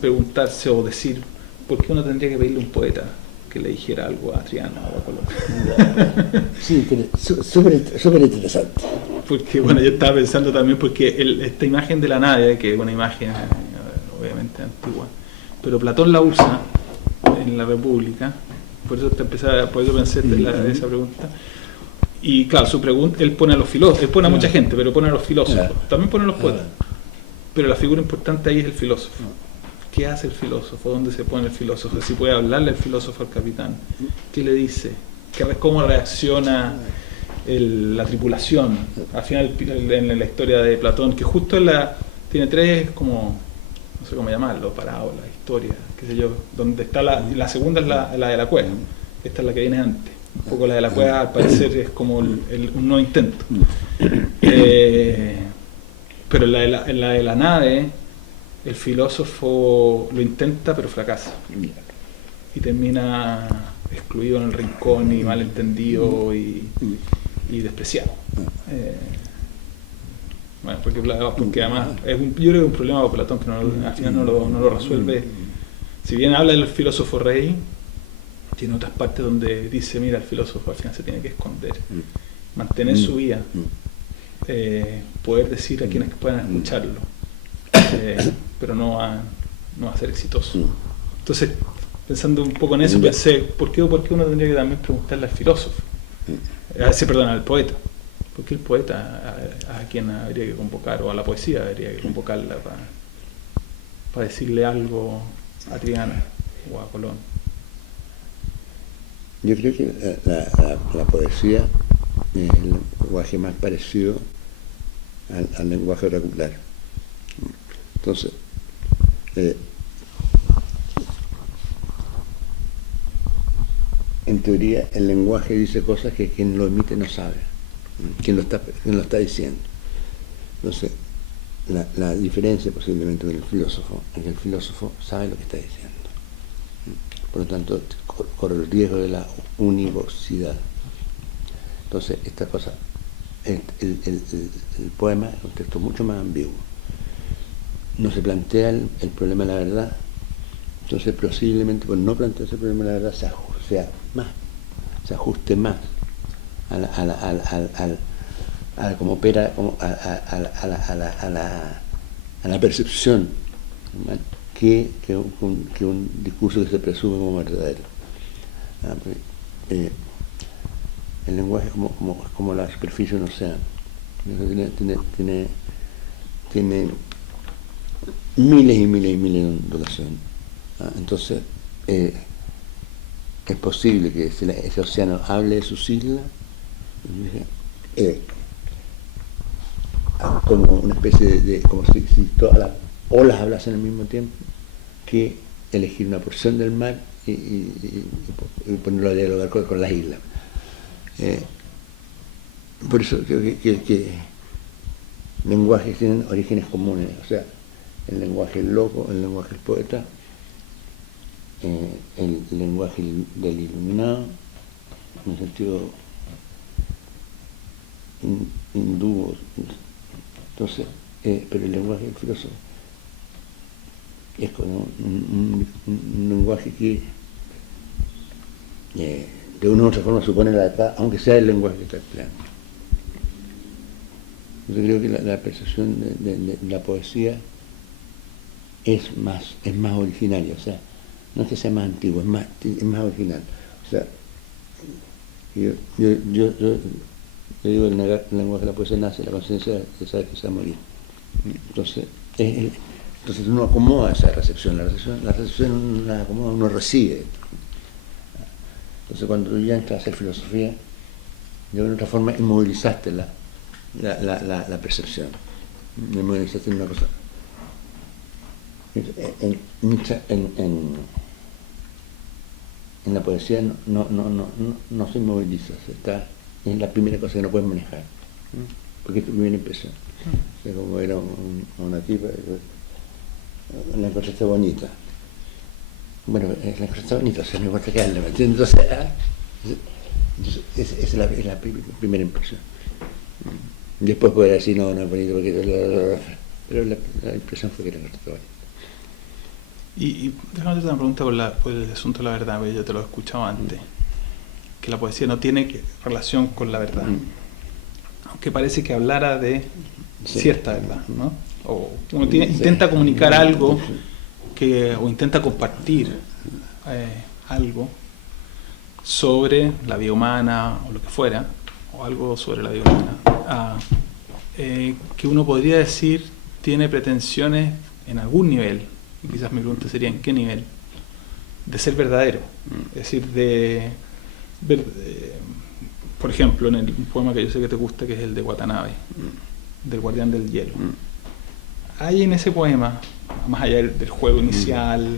preguntarse o decir por qué uno tendría que pedirle a un poeta que le dijera algo a Triana o a Colón. Sí, súper interesante. Porque bueno, yo estaba pensando también porque esta imagen de la nave, que es una imagen obviamente antigua, pero Platón la usa en la República, por eso pensé esa pregunta. Y claro, su pregunta, él pone a los filósofos, él pone a mucha gente, pero pone a los filósofos, también pone a los poetas. Pero la figura importante ahí es el filósofo. ¿Qué hace el filósofo? ¿Dónde se pone el filósofo? Si puede hablarle el filósofo al capitán. ¿Qué le dice? ¿Cómo reacciona la tripulación? Al final, en la historia de Platón, que justo tiene tres, como, no sé cómo llamarlo, parábolas, historias, qué sé yo, donde está la segunda es la de la cueva. Esta es la que viene antes. Un poco la de la cueva, al parecer, es como un nuevo intento. Pero en la de la nave, el filósofo lo intenta pero fracasa y termina excluido en el rincón y malentendido y despreciado. Bueno, porque además yo creo que es un problema para Platón que al final no lo resuelve. Si bien habla del filósofo rey, tiene otras partes donde dice, mira, el filósofo al final se tiene que esconder, mantener su vida, poder decir a quienes puedan escucharlo, pero no va a ser exitoso. Entonces, pensando un poco en eso, pensé, ¿por qué uno tendría que también preguntarle al filósofo? Al poeta. ¿Por qué el poeta a quien habría que convocar, o a la poesía habría que convocarla para decirle algo a Triana o a Colón? Yo creo que la poesía es el lenguaje más parecido al lenguaje oracular. Entonces, en teoría el lenguaje dice cosas que quien lo emite no sabe, quien lo está diciendo. Entonces, la diferencia posiblemente con el filósofo es que el filósofo sabe lo que está diciendo. Por lo tanto, corre el riesgo de la univocidad. Entonces, esta cosa, el poema es un texto mucho más ambiguo. No se plantea el problema de la verdad. Entonces, posiblemente por no plantearse el problema de la verdad, se ajuste más a cómo opera, a la percepción, ¿no? que un discurso que se presume como verdadero. El lenguaje es como la superficie de un océano. Tiene miles y miles y miles de ondulaciones. Entonces, es posible que ese océano hable de sus islas como una especie de como si todas las olas hablasen al mismo tiempo, que elegir una porción del mar y ponerlo a dialogar con las islas. Por eso creo que lenguajes tienen orígenes comunes, o sea, el lenguaje loco, el lenguaje del poeta, el lenguaje del iluminado, en el sentido hindú. Entonces, pero el lenguaje del filósofo es como un lenguaje que de una u otra forma supone la verdad, aunque sea el lenguaje que está empleando. Yo creo que la percepción de la poesía es más originaria, o sea, no es que sea más antiguo, es más original. O sea, yo digo, el lenguaje de la poesía nace la conciencia de saber que se va a morir. Entonces uno acomoda esa recepción, la recepción la acomoda, uno recibe. Entonces cuando tú ya entras a hacer filosofía, de una otra forma inmovilizaste la percepción, inmovilizaste en una cosa. En la poesía no se moviliza, es la primera cosa que no puedes manejar, porque es tu primera impresión. O sea, como era una tipa, la encontraste bonita. Bueno, la encontraste bonita, o sea, no importa qué darle, ¿me entiendes? Entonces, esa es la primera impresión. Después puede decir, no es bonito, porque... pero la impresión fue que la encontraste bonita. Y déjame hacerte una pregunta por el asunto de la verdad, porque yo te lo he escuchado antes, que la poesía no tiene relación con la verdad, aunque parece que hablara de cierta verdad, ¿no? O uno intenta comunicar algo o intenta compartir algo sobre la vida humana o lo que fuera, o algo sobre la vida humana, que uno podría decir tiene pretensiones en algún nivel, y quizás mi pregunta sería ¿en qué nivel? De ser verdadero, es decir, por ejemplo, en un poema que yo sé que te gusta, que es el de Watanabe, del Guardián del Hielo. Hay en ese poema, más allá del juego inicial,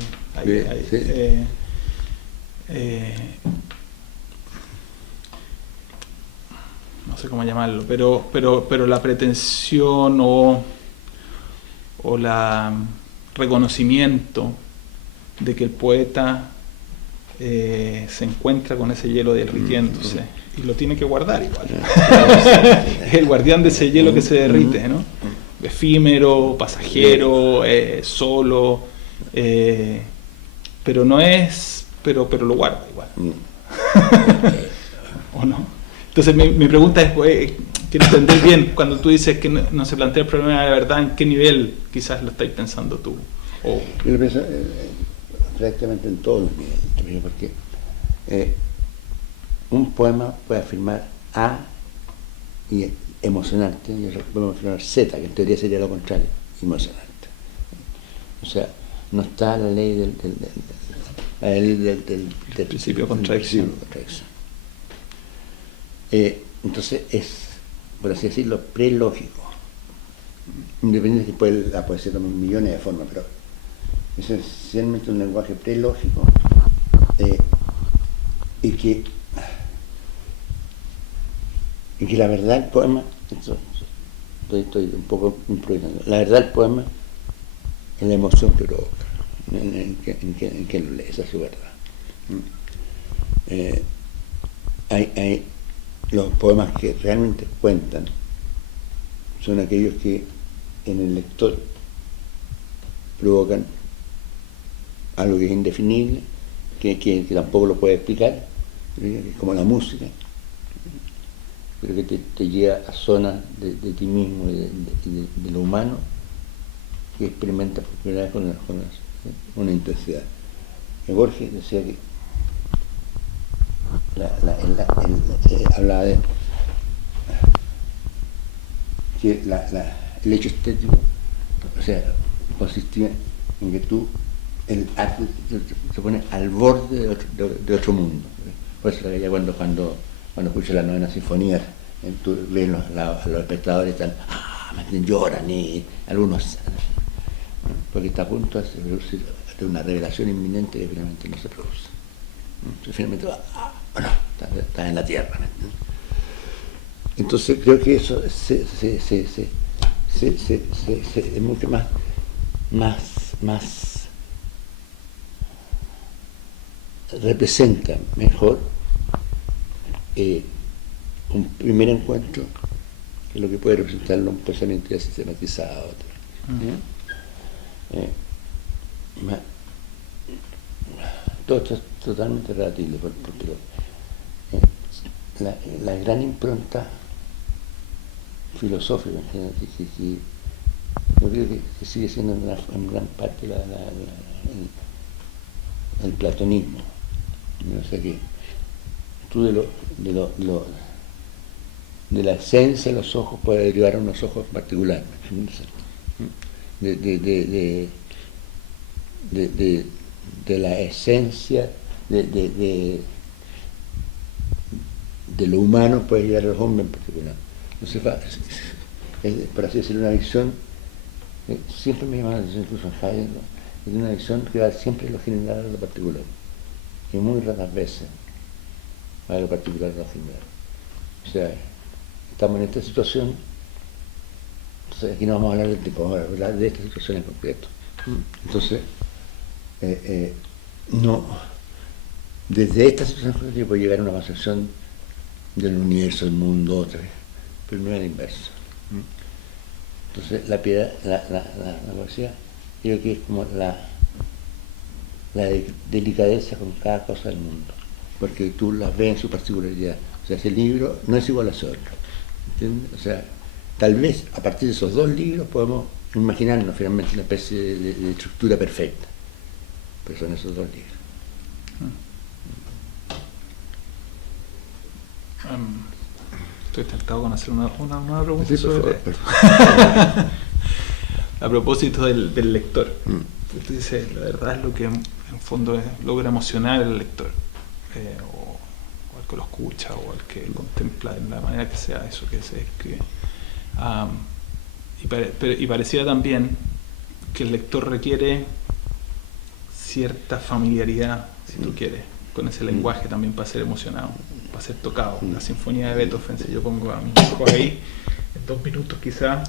no sé cómo llamarlo, pero la pretensión o la reconocimiento de que el poeta se encuentra con ese hielo derritiéndose y lo tiene que guardar igual. Es el guardián de ese hielo que se derrite, ¿no? Efímero, pasajero, solo, pero no es, pero lo guarda igual. ¿O no? Entonces mi pregunta es, quiero entender bien, cuando tú dices que no se plantea el problema de la verdad, ¿en qué nivel quizás lo estáis pensando tú? Yo lo pienso prácticamente en todos los niveles, porque un poema puede afirmar A y emocionarte, y otro puede afirmar Z, que en teoría sería lo contrario, emocionarte. O sea, no está la ley del principio de contradicción. Entonces es, por así decirlo, prelógico. Independiente de que la poesía tome millones de formas, pero es esencialmente un lenguaje prelógico y que la verdad del poema, estoy un poco improvisando, la verdad del poema es la emoción que provoca, en que lo lee, esa es su verdad. Hay los poemas que realmente cuentan son aquellos que en el lector provocan algo que es indefinible, que tampoco lo puede explicar, como la música, pero que te lleva a zonas de ti mismo y de lo humano que experimentas por primera vez con una intensidad. Borges decía que hablaba de que el hecho estético, o sea, consistía en que el arte se pone al borde de otro mundo. Por eso ya cuando escuchas la novena sinfonía, tú ves a los espectadores están, lloran, y algunos, porque está a punto de producir una revelación inminente que finalmente no se produce. Finalmente está en la tierra. Entonces creo que eso es mucho más representa mejor un primer encuentro que lo que puede representarlo un pensamiento ya sistematizado. Todo esto es totalmente relativo, porque la gran impronta filosófica que yo creo que sigue siendo en gran parte el platonismo. O sea que tú de la esencia de los ojos puedes derivar a unos ojos particulares, de la esencia de lo humano puede llegar a los hombres en particular. Entonces, por así decirlo, una visión, siempre me llama la atención, incluso en Heidegger, es una visión que va siempre de lo general a lo particular, y muy raras veces va de lo particular a lo general. O sea, estamos en esta situación, entonces aquí no vamos a hablar del tipo, vamos a hablar de esta situación en concreto. Entonces, no, desde esta situación yo puedo llegar a una concepción del universo, del mundo, otra vez, pero no es el inverso. Entonces la piedad, la poesía, creo que es como delicadeza con cada cosa del mundo, porque tú las ves en su particularidad. O sea, ese libro no es igual a ese otro, ¿entiendes? O sea, tal vez a partir de esos dos libros podemos imaginarnos finalmente una especie de estructura perfecta, pero son esos dos libros. Estoy tentado con hacer una pregunta Sí, sobre por esto. favor. A propósito del lector. Tú dices, la verdad es lo que en fondo logra emocionar al lector, o al que lo escucha, o al que contempla de la manera que sea eso que se escribe. Y pareciera también que el lector requiere cierta familiaridad, si tú quieres, con ese lenguaje también para ser emocionado, para ser tocado. La sinfonía de Beethoven, si yo pongo a mis hijos ahí, en 2 minutos quizás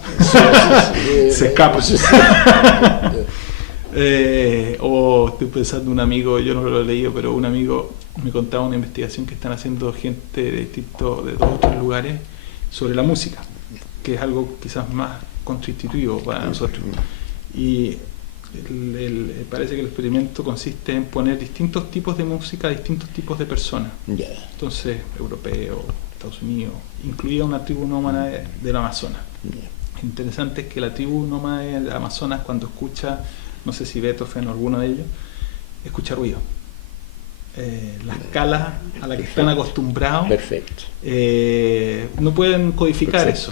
se escapa. O estoy pensando un amigo, yo no lo he leído, pero un amigo me contaba una investigación que están haciendo gente de 2 o 3 lugares sobre la música, que es algo quizás más constitutivo para nosotros. Y parece que el experimento consiste en poner distintos tipos de música a distintos tipos de personas. Entonces, europeo, Estados Unidos, incluida una tribu nómada del Amazonas. Interesante es que la tribu nómada del Amazonas, cuando escucha, no sé si Beethoven o alguno de ellos, escucha ruido. La escala a la que están acostumbrados, no pueden codificar eso.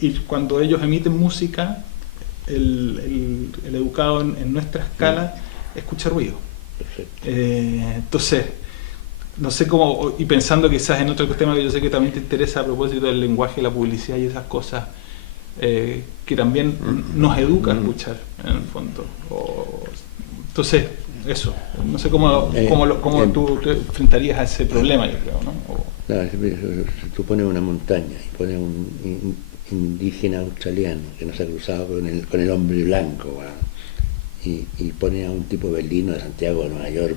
Y cuando ellos emiten música, el educado en nuestra escala escucha ruido. Entonces, no sé cómo, y pensando quizás en otro tema que yo sé que también te interesa a propósito del lenguaje, la publicidad y esas cosas, que también nos educa a escuchar en el fondo. Entonces, eso, no sé cómo tú te enfrentarías a ese problema, yo creo, ¿no? Claro, si tú pones una montaña y pones un indígena australiano que no se ha cruzado con el hombre blanco, bueno, y pones a un tipo berlino de Santiago de Nueva York,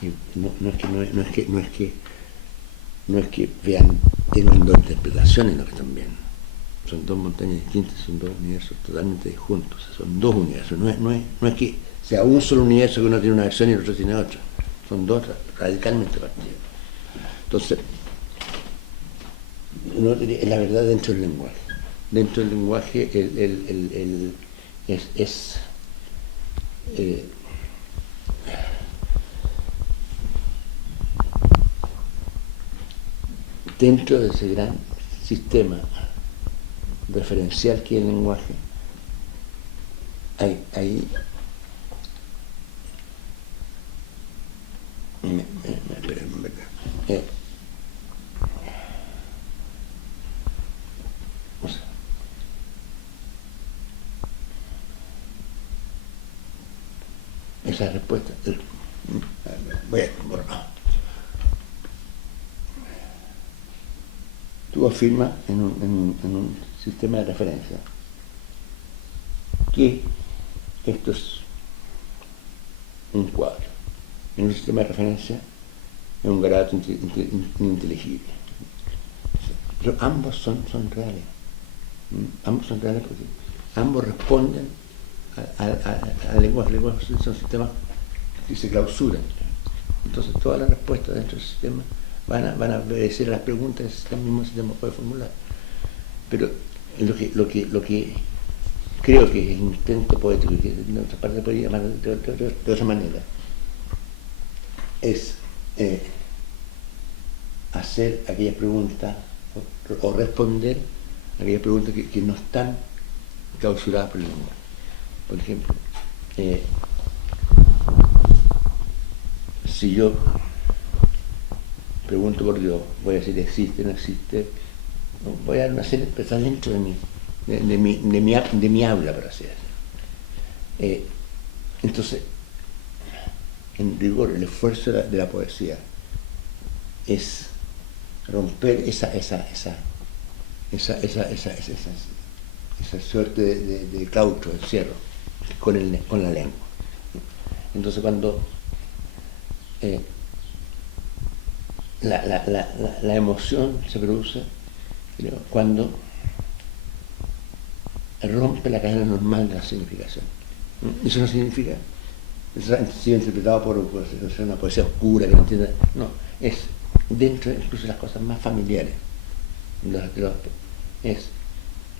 y no es que tengan 2 interpretaciones lo que están viendo. Son 2 montañas distintas, son 2 universos totalmente disjuntos, son 2 universos, no es que sea un solo universo que uno tiene una versión y el otro tiene otra, son 2 radicalmente partidos. Entonces, es la verdad dentro del lenguaje. Dentro del lenguaje dentro de ese gran sistema referencial que es el lenguaje, hay esa respuesta. Voy a borrar. Tú afirmas en un sistema de referencia que esto es un cuadro. En un sistema de referencia es un garabato ininteligible. Pero ambos son reales. Ambos son reales porque ambos responden al lenguaje. El lenguaje son sistemas que se clausuran. Entonces todas las respuestas dentro del sistema van a obedecer a las preguntas que el mismo sistema puede formular. Pero lo que creo que es el intento poético, y que en otra parte podría llamar de otra manera, es hacer aquellas preguntas o responder a aquellas preguntas que no están clausuradas por el lenguaje. Por ejemplo, si yo pregunto por Dios, voy a decir existe, no existe, voy a dar una serie de expresiones dentro de mi habla, por así decirlo. Entonces, en rigor, el esfuerzo de la poesía es romper esa suerte de claustro, de cierre con la lengua. Entonces, cuando la emoción se produce cuando rompe la cadena normal de la significación. Eso no significa eso ha sido interpretado por una poesía oscura que no entiende. No, es dentro incluso de las cosas más familiares. Es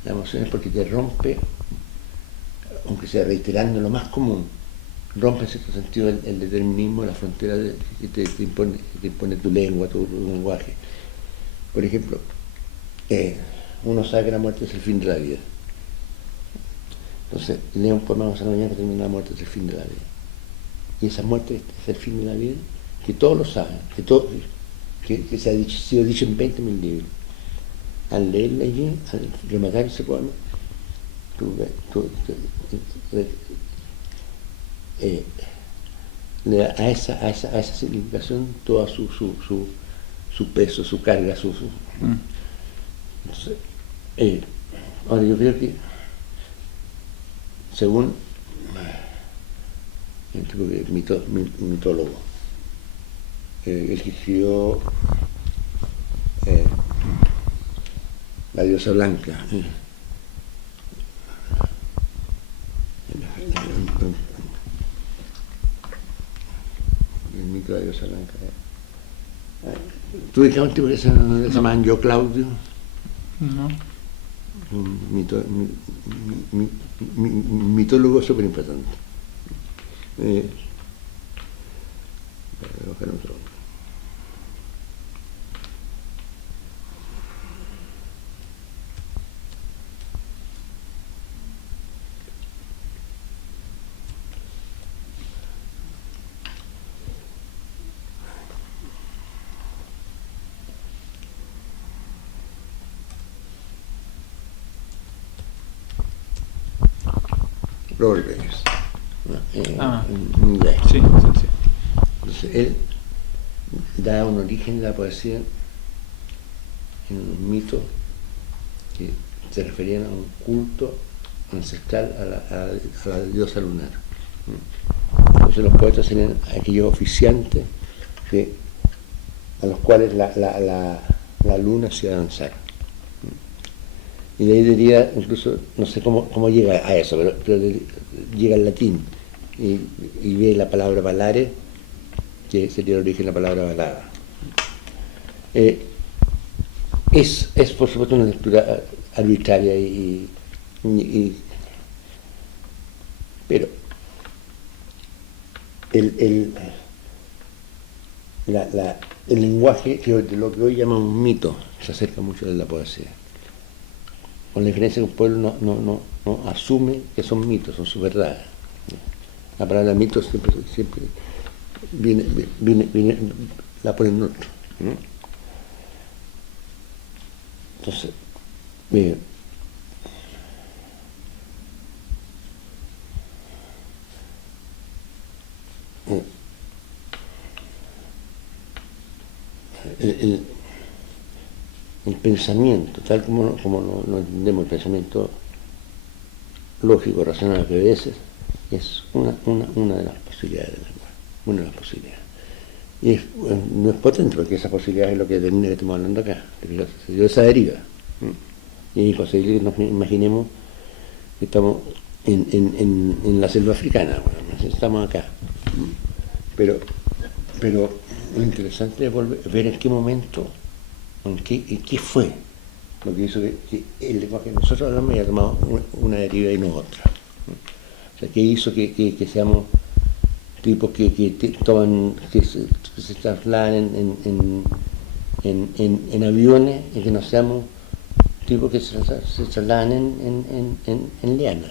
la emoción es porque te rompe, aunque sea reiterando lo más común, rompe en cierto sentido el determinismo, la frontera que te impone tu lengua, tu lenguaje. Por ejemplo, uno sabe que la muerte es el fin de la vida. Entonces, lee un poema de Mañana que termina: la muerte es el fin de la vida. Y esa muerte es el fin de la vida, que todos lo saben, que se ha sido dicho en 20.000 libros. Al leerla allí, al rematar ese poema, le da a esa significación toda su peso, su carga, Entonces, ahora yo creo que, según el tipo que es mitólogo, el que escribió La diosa blanca, el mito de la diosa blanca. ¿Tú ubicas un tipo que se llama Yo Claudio? No. Un mitólogo súper importante. Robert Graves, en inglés. Sí. Entonces, él da un origen de la poesía en un mito que se referían a un culto ancestral a la diosa lunar. Entonces los poetas serían aquellos oficiantes a los cuales la luna hacía danzar. Y de ahí diría, incluso, no sé cómo llega a eso, pero llega al latín y ve la palabra balare, que sería el origen de la palabra balada. Es por supuesto una lectura arbitraria pero el lenguaje de lo que hoy llama un mito se acerca mucho de la poesía, con la diferencia que un pueblo no asume que son mitos, son sus verdades. La palabra mito siempre viene la ponen otro. Entonces, el pensamiento, tal como no entendemos el pensamiento lógico, racional, que a veces es una de las posibilidades del lenguaje, una de las posibilidades. Y no es potente, porque esa posibilidad es lo que termina que estamos hablando acá. Se dio esa deriva. Y es posible que nos imaginemos que estamos en la selva africana, bueno, estamos acá. Pero lo interesante es ver en qué momento, en qué fue lo que hizo que el lenguaje que nosotros hablamos haya tomado una deriva y no otra. O sea, qué hizo que seamos tipos que toman, que se trasladan en aviones, y que no seamos tipos que se trasladan en liana.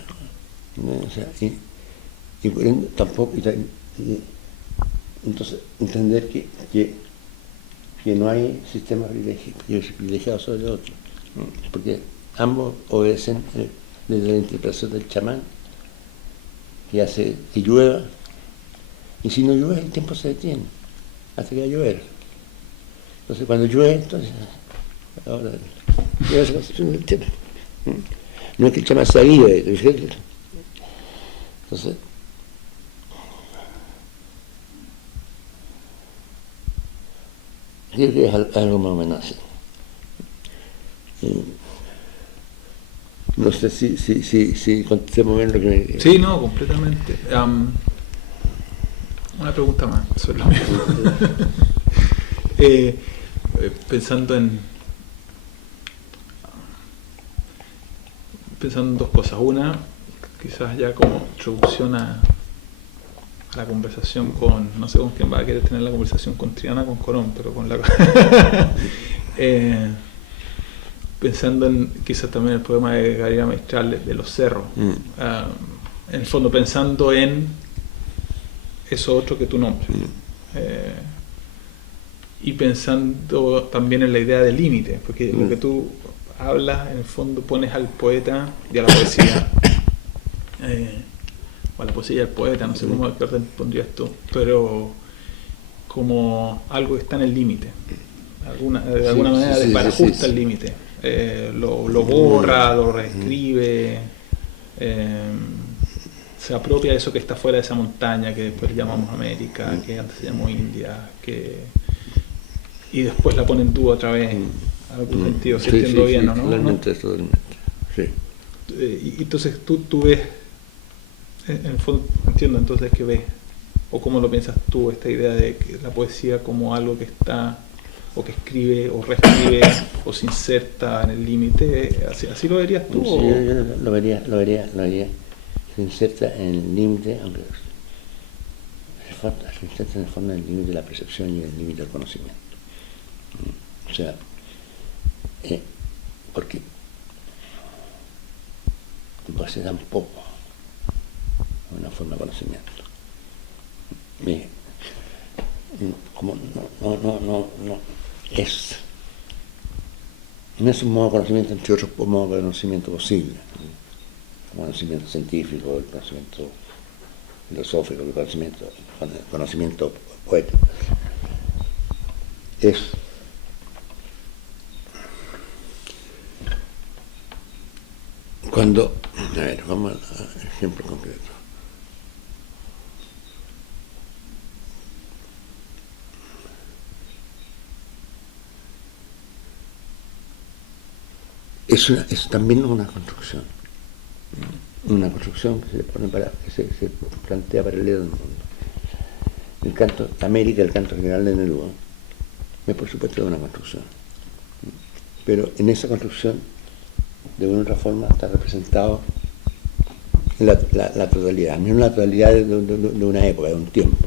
O sea, y por ende, tampoco, entonces entender que no hay sistemas privilegiados sobre otros, porque ambos obedecen desde la interpretación del chamán, que hace que llueva, y si no llueve el tiempo se detiene hasta que va a llover. Entonces cuando llueve, entonces ahora llueve esa concepción del tiempo. No es que el chamán se avive, entonces creo que es algo más o menos así. No sé si contestemos bien lo que me... Sí, no, completamente. Una pregunta más sobre lo mismo. Pensando en dos cosas. Una, quizás ya como introducción a la conversación con, no sé con quién va a querer tener la conversación, con Triana, con Corón, pero con la pensando en quizás también el poema de Gabriela Mistral de Los Cerros, en el fondo pensando en eso otro que tú nombres, y pensando también en la idea del límite, porque lo que tú hablas, en el fondo pones al poeta y a la poesía, o a la poesía y al poeta, no sé cómo qué orden pondrías tú, pero como algo que está en el límite, de alguna manera desbarajusta el límite, lo borra, lo reescribe, se apropia de eso que está fuera de esa montaña que después llamamos América, que antes se llamó India, y después la ponen tú otra vez, en algún sentido, si entiendo bien, ¿no? Totalmente, totalmente. Sí. Y entonces tú ves, en el fondo, entiendo entonces que ves, o cómo lo piensas tú, esta idea de que la poesía como algo que está, o que escribe, o reescribe, o se inserta en el límite, ¿así lo verías tú? Sí, yo lo vería, se inserta en el límite, aunque se inserta en el fondo en el límite de la percepción y en el límite del conocimiento. O sea, porque se da un poco una forma de conocimiento. Como no es un modo de conocimiento entre otros modos de conocimiento posible, el conocimiento científico, el conocimiento filosófico, el conocimiento poético. Es cuando, a ver, vamos al ejemplo concreto. Es también una construcción que se pone que se plantea paralela al mundo. El canto América, el canto general de Neruda, es por supuesto de una construcción, pero en esa construcción de una u otra forma está representado la totalidad, no la totalidad de una época, de un tiempo,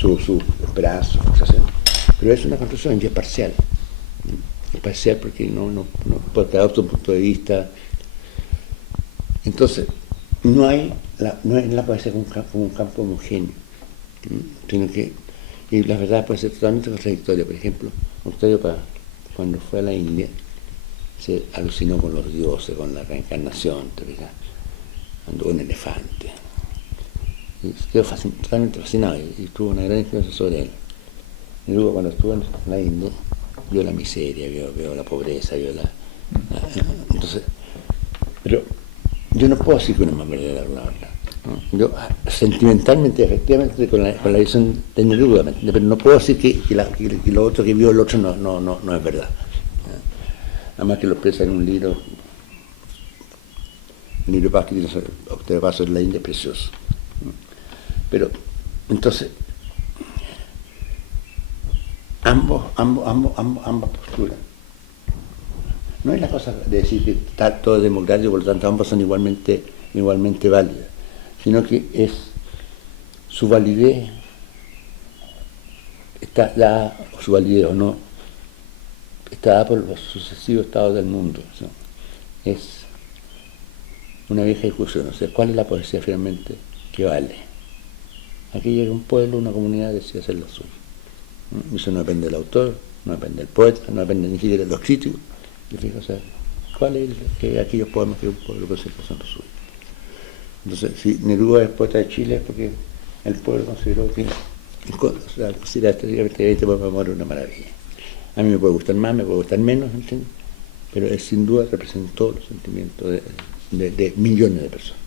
su esperanza, pero es una construcción y es parcial. Es parcial porque porque adopta un punto de vista. Entonces, no es la poesía como un campo homogéneo, sino que, y la verdad puede ser totalmente contradictoria. Por ejemplo, Octavio Paz, cuando fue a la India, se alucinó con los dioses, con la reencarnación, anduvo en elefante. Y quedó totalmente fascinado y tuvo una gran influencia sobre él. Y luego, cuando estuvo en la India, vio la miseria, vio la pobreza, entonces, pero yo no puedo decir que una es más verdadera que la otra, ¿no? Yo sentimentalmente, efectivamente, con la visión de Neruda, pero no puedo decir que lo otro que vio el otro no es verdad. Además que lo expresa en un libro Paz que tiene Octavio Paz en la India, es precioso. Pero, entonces, ambas posturas. No es la cosa de decir que está todo democrático, por lo tanto ambas son igualmente válidas, sino que es su validez, está dada, o su validez o no, está dada por los sucesivos estados del mundo, ¿no? Es una vieja discusión, o sea, ¿cuál es la poesía finalmente que vale? Aquí llega un pueblo, una comunidad decide hacer lo suyo. Eso no depende del autor, no depende del poeta, no depende ni siquiera de los críticos. Y fíjate, o sea, ¿cuál es aquellos poemas que un pueblo considera son los suyos? Entonces, si Neruda es poeta de Chile es porque el pueblo consideró que, o sea, considera este poema era una maravilla. A mí me puede gustar más, me puede gustar menos, ¿entiendes? Pero él sin duda representó los sentimientos de millones de personas.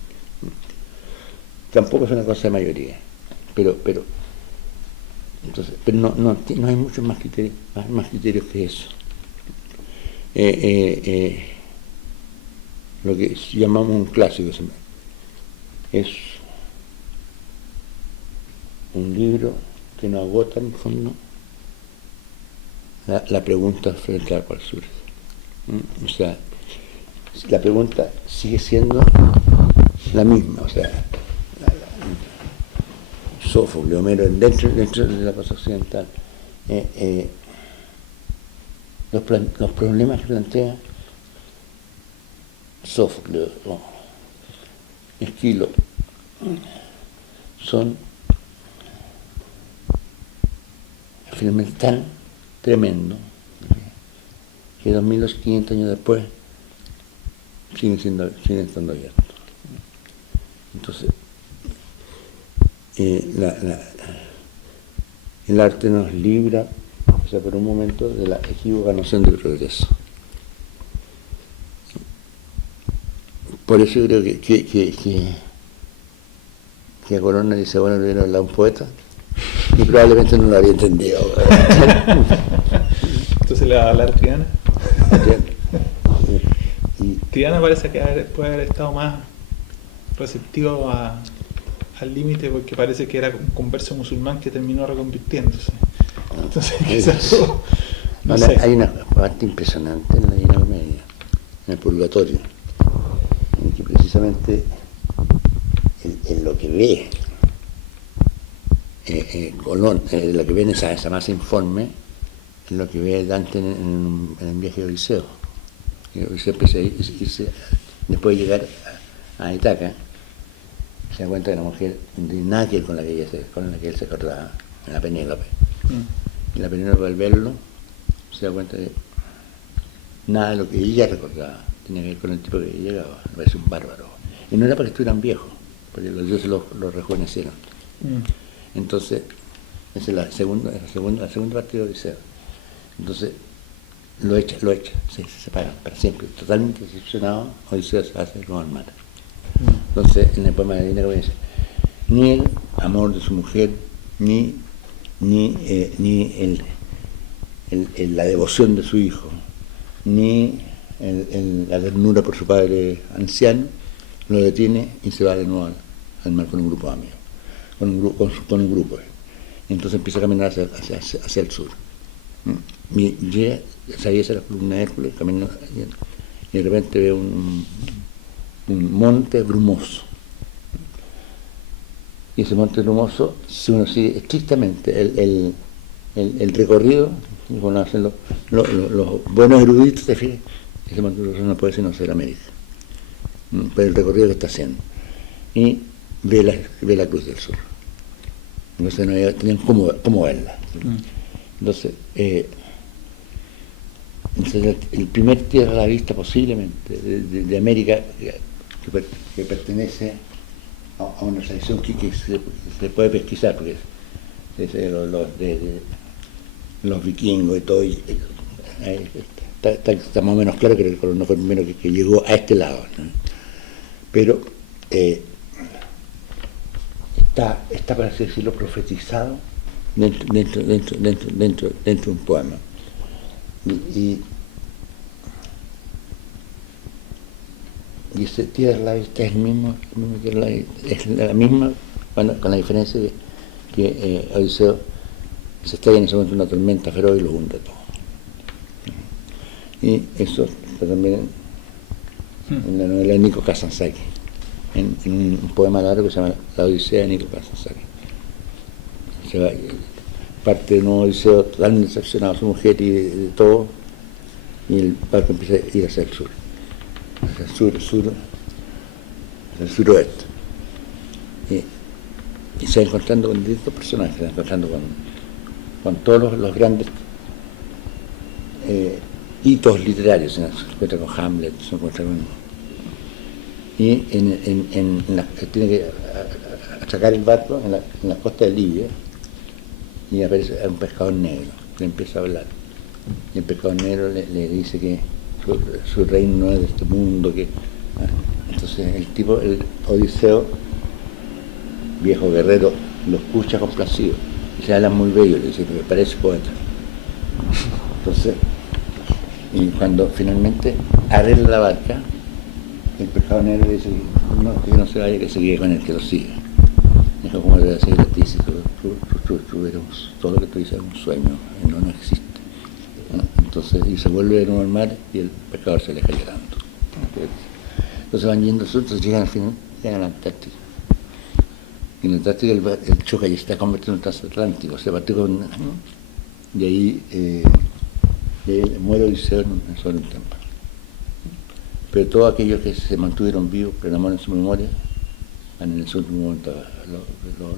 Tampoco es una cosa de mayoría, pero no hay muchos más criterios que eso. Lo que llamamos un clásico es un libro que no agota en el fondo la pregunta frente a la cual surge. O sea, la pregunta sigue siendo la misma, o sea, Sófocles, Homero, dentro de la cosa occidental, los problemas que plantea Sófocles, Esquilo, son finalmente tan tremendos que 2500 años después siguen estando abiertos. Entonces, el arte nos libra, o sea, por un momento, de la equívoca noción de progreso. Por eso yo creo que a Corona dice, bueno, le hubiera hablado un poeta, y probablemente no lo había entendido. Entonces le va a hablar Triana. Triana parece que puede haber estado más receptivo al límite, porque parece que era un converso musulmán que terminó reconvirtiéndose. Entonces, quizás no sé. Hay una parte impresionante en la Divina Comedia, en el Purgatorio, en que precisamente en lo que ve Colón, lo que ve en esa masa informe, es lo que ve Dante en el viaje de Odiseo. Odiseo empieza a irse, después de llegar a Ítaca, se da cuenta que la mujer no tiene nada que ver con la que él se acordaba, la Penélope. Y la Penélope, al verlo, se da cuenta que nada de lo que ella recordaba tenía que ver con el tipo que llegaba. Me parece un bárbaro. Y no era porque estuvieran viejos, porque los dioses lo rejuvenecieron. Entonces, esa es la segunda parte de Odiseo. Entonces, lo echa, se separa para siempre. Totalmente decepcionado, Odiseo se hace como el mata. Entonces, en el poema de Divina Comedia dice, ni el amor de su mujer, ni la devoción de su hijo, ni la ternura por su padre anciano, lo detiene y se va de nuevo al mar con un grupo de amigos, con un grupo. Entonces empieza a caminar hacia el sur. Y llega, salía hacia la columna de Hércules, camina, y de repente ve un monte brumoso. Y ese monte brumoso, si uno sigue estrictamente el recorrido, como hacen los buenos eruditos, te fijas, ese monte brumoso no puede sino ser América, por el recorrido que está haciendo. Y ve la Cruz del Sur. Entonces no tenían cómo verla. Entonces, el primer tierra a la vista posiblemente de América, que pertenece a una tradición que se puede pesquisar, porque los vikingos y todo, está más o menos claro que el Colón no fue el primero que llegó a este lado, ¿no? Pero está, para así decirlo, profetizado dentro de un poema. Y ese tierra la vista es el mismo es la misma, bueno, con la diferencia de que Odiseo se estalla en ese momento una tormenta feroz y lo hunde todo. Y eso está también en la novela de Nico Kazantzakis, en un poema largo que se llama La Odisea de Nico Kazantzakis. Se va, parte de un Odiseo tan decepcionado a su mujer y de todo, y el barco empieza a ir hacia el sur, hacia el suroeste. Y se va encontrando con distintos personajes, se va encontrando con todos los grandes hitos literarios, se encuentra con Hamlet, se encuentra con... Y tiene que atracar el barco en la costa de Libia, y aparece un pescador negro, le empieza a hablar. Y el pescador negro le dice que su reino no es de este mundo, entonces el Odiseo, viejo guerrero, lo escucha complacido, y se habla muy bello, le dice que me parece poeta. Entonces, y cuando finalmente arregla la barca, el pescador negro le dice que no se vaya, que se quede con el que lo siga. Dijo, ¿cómo le voy a seguir a ti si tú tú eres todo lo que tú dices es un sueño, no existe. Entonces, y se vuelve de nuevo al mar y el pescador se aleja llorando. Entonces van yendo sur, entonces llegan al final, llegan a la Antártica. Y en la Antártica el choque ya está convertido en transatlántico, se partió con... Y ahí muere Odiseo sobre un tiempo. Pero todos aquellos que se mantuvieron vivos, que enamoran su memoria, van en el último momento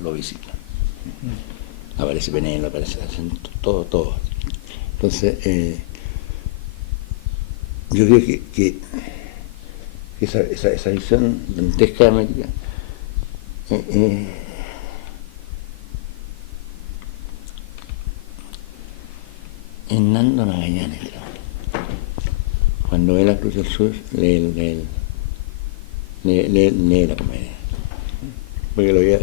lo visitan. Aparece Penélope, aparece todo. Entonces, yo creo que esa visión dantesca de América es Nando Magallanes, creo. Cuando ve la Cruz del Sur, lee la comedia. Porque lo veía,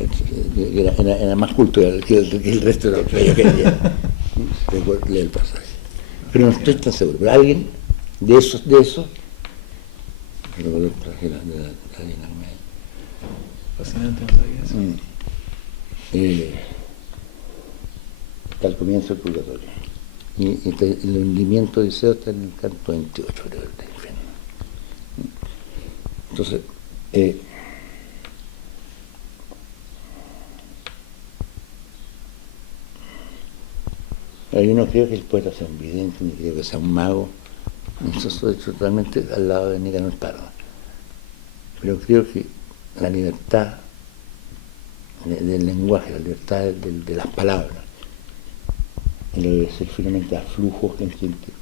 era más culto que el resto de lo que yo quería. Lee el pasaje. Pero no estoy tan seguro. Pero alguien de eso recordó el pasaje de la comedia. Fascinante, no sabía eso. Está al comienzo del purgatorio. Y el hundimiento de Odiseo está en el canto 28, creo, del infierno. Entonces, yo no creo que el poeta sea un vidente, ni creo que sea un mago. Eso estoy totalmente al lado de Nicanor Parra. Pero creo que la libertad del lenguaje, la libertad de las palabras, y lo de ser finalmente a flujos que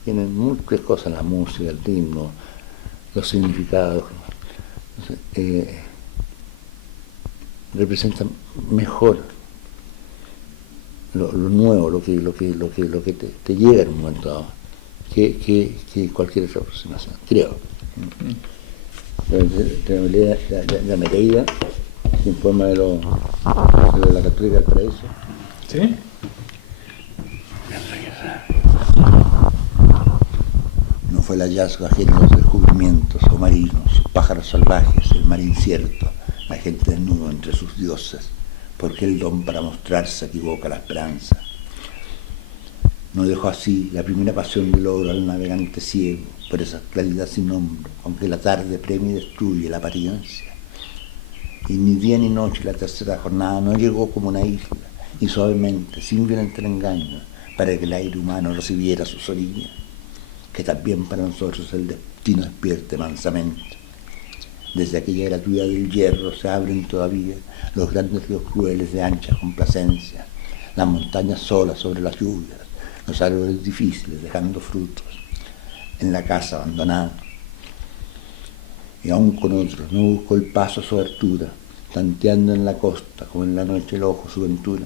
tienen muchas cosas, la música, el ritmo, los significados. Entonces, representan mejor lo nuevo, lo que te llega en un momento dado, que cualquier otra aproximación, creo. La Nereida, un poema de la Católica del Paraíso. ¿Sí? No fue el hallazgo ajeno a los descubrimientos o marinos, pájaros salvajes, el mar incierto, la gente desnuda entre sus dioses, porque el don para mostrarse equivoca la esperanza. No dejó así la primera pasión del oro al navegante ciego, por esa claridad sin nombre, aunque la tarde premia y destruye la apariencia. Y ni día ni noche la tercera jornada no llegó como una isla, y suavemente, sin violento engaño, para que el aire humano recibiera sus orillas, que también para nosotros el destino despierte mansamente. Desde aquella gratuidad del hierro se abren todavía los grandes ríos crueles de ancha complacencia, las montañas solas sobre las lluvias, los árboles difíciles dejando frutos, en la casa abandonada. Y aún con otros no busco el paso a su altura, tanteando en la costa como en la noche el ojo su ventura.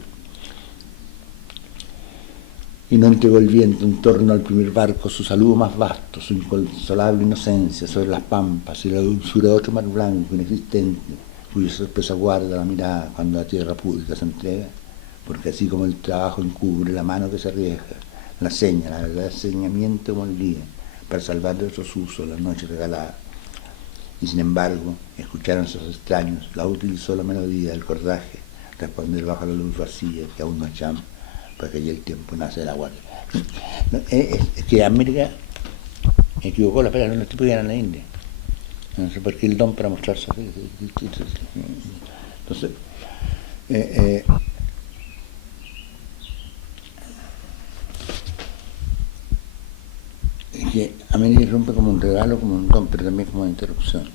Y no entregó el viento en torno al primer barco su saludo más vasto, su inconsolable inocencia sobre las pampas y la dulzura de otro mar blanco inexistente, cuya sorpresa guarda la mirada cuando la tierra pública se entrega, porque así como el trabajo encubre la mano que se arriesga, la seña, la verdad, el enseñamiento como el día, para salvar de otros usos la noche regalada. Y sin embargo, escucharon esos extraños, la utilizó la melodía del cordaje, responder bajo la luz vacía que aún no llama, porque allí el tiempo nace de la guardia. Es que América equivocó la pega, los tipos que eran a la India. No sé por qué el don para mostrarse. Entonces, que América rompe como un regalo, como un don, pero también como una interrupción.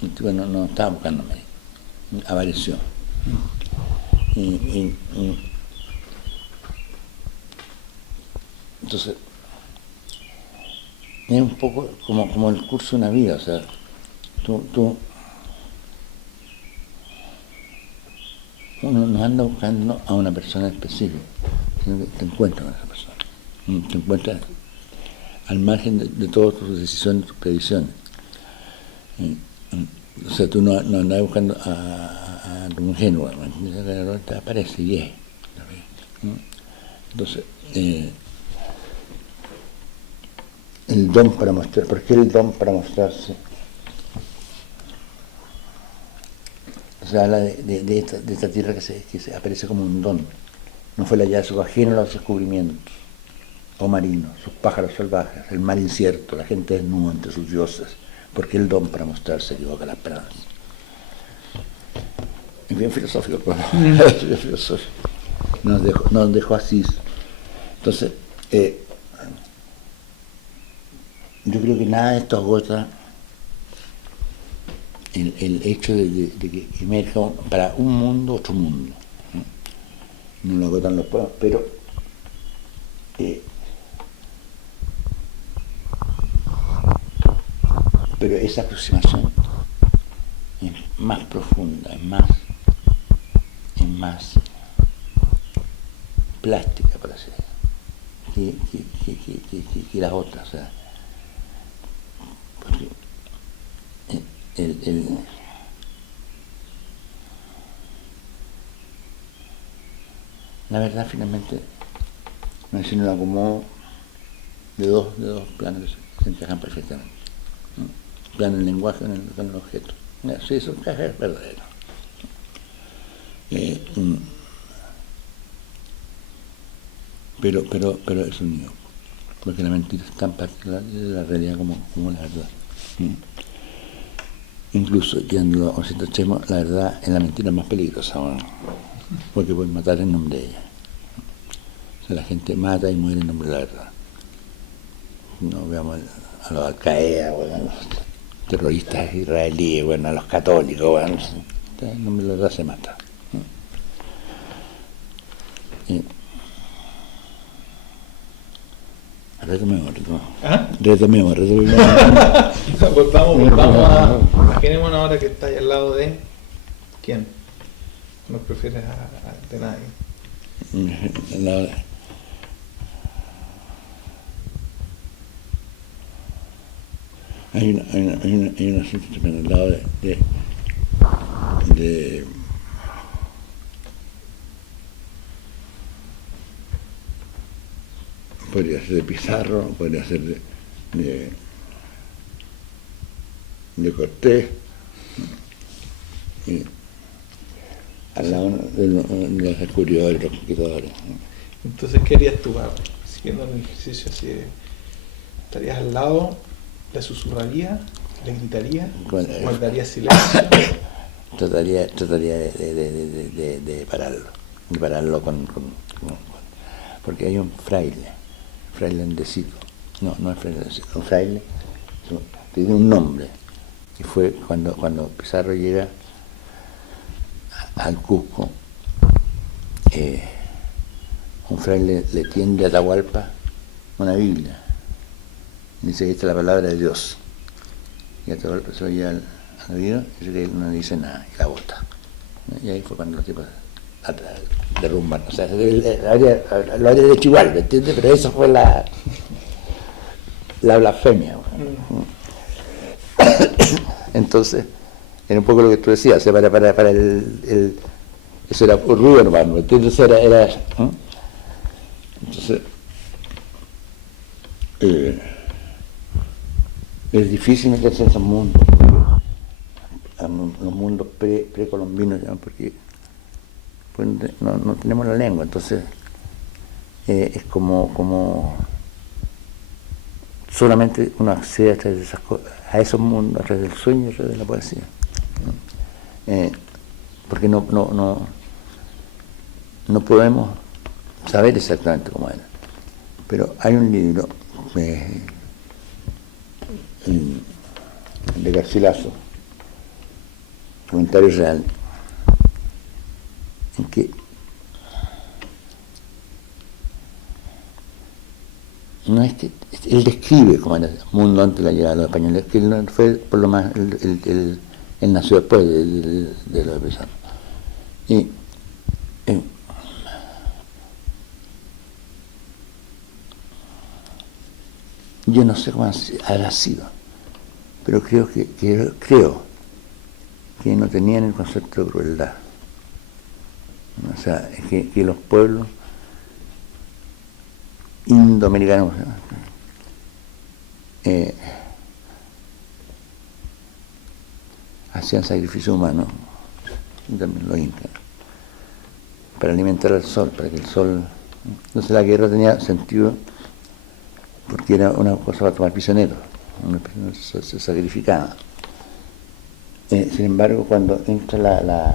El tipo no estaba buscando América, apareció. Entonces, es un poco como el curso de una vida, o sea, uno no anda buscando a una persona específica, sino que te encuentras con esa persona, te encuentras al margen de todas tus decisiones, tus previsiones. O sea, tú no andas buscando a tu ingenuo, te aparece y es. Entonces, el don para mostrar, ¿por qué el don para mostrarse? Se habla de esta tierra que se aparece como un don, no fue el hallazgo ajeno a los descubrimientos, o marinos, sus pájaros salvajes, el mar incierto, la gente desnuda entre sus dioses, porque el don para mostrarse equivoca la esperanza. Es bien filosófico, pues. Filosófico. Nos dejó así. Entonces, yo creo que nada de esto agota el hecho de que emerja para un mundo otro mundo. No lo agotan los pueblos, pero esa aproximación es más profunda, es más plástica, para así decirlo, que las otras. O sea, porque la verdad finalmente no es sino el acomodo de dos planos que se encajan perfectamente. El plano del lenguaje con el objeto. Sí, eso es verdadero. Pero es unido, porque la mentira es tan particular de la realidad como la verdad. Incluso, yendo a un cierto extremo, la verdad es la mentira más peligrosa, ¿no? Porque pueden matar en nombre de ella. O sea, la gente mata y muere en nombre de la verdad. No veamos a los Al-Qaeda, bueno, a los terroristas israelíes, bueno, a los católicos, bueno, en nombre de la verdad se mata. Retomemos. Volvamos a... Imaginemos ahora que está ahí al lado de... ¿Quién? ¿No prefieres de nadie? Hay una asunto tremendo al lado de podría ser de Pizarro, podría ser de Cortés, al lado de los descubridores, los conquistadores. Entonces, ¿qué harías tú, siguiendo el ejercicio así estarías al lado, le susurrarías, le gritarías, guardarías silencio? Trataría de pararlo porque hay un fraile Endecito, no es fraile Endecito, un fraile que tiene un nombre, que fue cuando Pizarro llega al Cusco, un fraile le tiende a Atahualpa una Biblia, y dice: esta es la palabra de Dios, y Atahualpa se lo lleva al oído y dice que él no dice nada, y la bota, y ahí fue cuando los tipos derrumban, o sea, lo habría hecho igual, ¿me entiendes? Pero eso fue la blasfemia. Entonces, era un poco lo que tú decías, o sea, para eso era ruido nomás, ¿me entiendes? Era entonces, es difícil meterse en esos mundos, los mundos precolombinos, porque pues no tenemos la lengua, entonces es como solamente uno accede a través de esas cosas, a esos mundos, a través del sueño, a través de la poesía, porque no podemos saber exactamente cómo era, pero hay un libro de Garcilaso, Comentario Real, en que no es que él describe cómo era el mundo antes de la llegada de los españoles, que él no fue por lo más, él nació después de los pesanos. Y yo no sé cómo habrá sido, pero creo que no tenían el concepto de crueldad. O sea, que los pueblos indoamericanos hacían sacrificio humano, y también los incas, para alimentar al sol, para que el sol... Entonces la guerra tenía sentido porque era una cosa para tomar prisioneros, se sacrificaba. Sin embargo, cuando entra la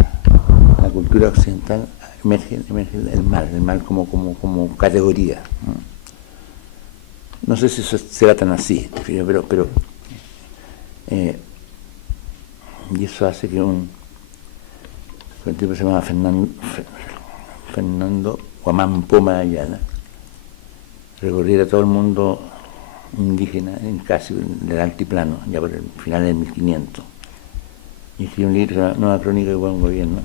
cultura occidental, emerge el mal como categoría. No sé si eso será tan así, pero y eso hace que un tipo se llama Fernando Guamán Poma Ayala recorriera todo el mundo indígena en casi del altiplano, ya por el final del 1500, y escribió un libro que se llama Nueva Crónica de Buen Gobierno,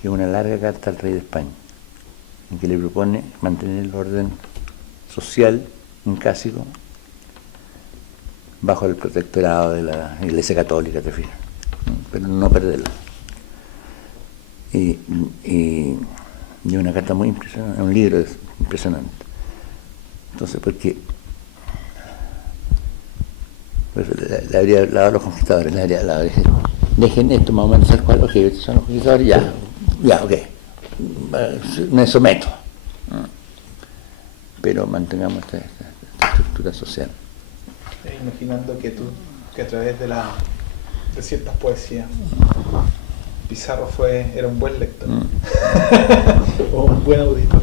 que es una larga carta al rey de España, en que le propone mantener el orden social incásico bajo el protectorado de la Iglesia Católica, te fijas, pero no perderla. Y una carta muy impresionante, un libro impresionante. Entonces, porque pues, le habría hablado a los conquistadores, le habría hablado, dejen esto más o menos al cual, ok, son los conquistadores, ya, ok, me someto, pero mantengamos esta estructura social. Imaginando que a través de ciertas poesías Pizarro era un buen lector o un buen auditor.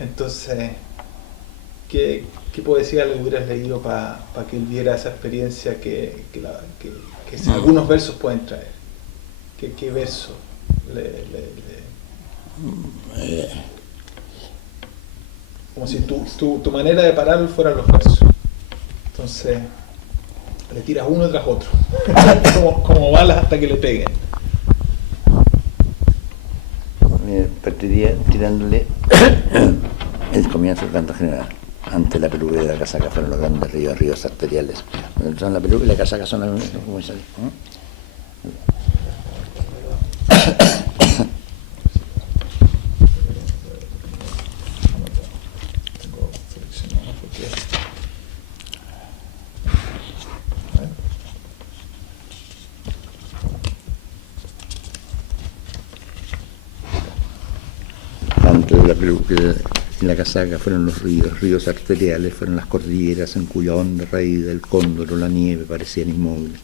Entonces, ¿qué poesía le hubieras leído para que él viera esa experiencia que algunos versos pueden traer? ¿Qué verso como si tu manera de pararlo fueran los versos? Entonces le tiras uno tras otro como balas hasta que le peguen. Partiría tirándole el comienzo del canto general. Antes la peluca y la casaca fueron los grandes ríos arteriales. Son la peluca y la casaca son las mismas, como dicen. La peluca y la casaca fueron los ríos arteriales, fueron las cordilleras en cuya honda raíz el cóndor o la nieve parecían inmóviles.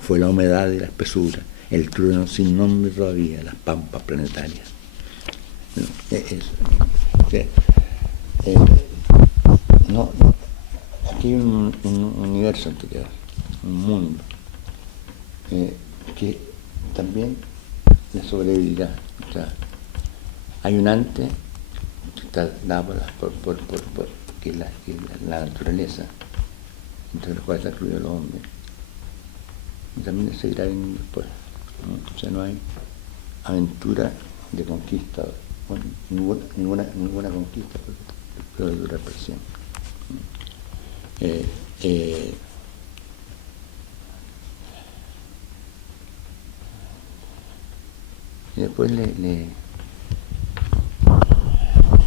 Fue la humedad y la espesura, el trueno sin nombre todavía, las pampas planetarias. Aquí hay un universo anterior, un mundo, que también le sobrevivirá. O sea, hay un antes que está dado por que la naturaleza, entre los cuales está incluido el hombre, y también seguirá viniendo después, ¿no? O sea, no hay aventura de conquista, bueno, ninguna conquista puede durar para siempre. Y después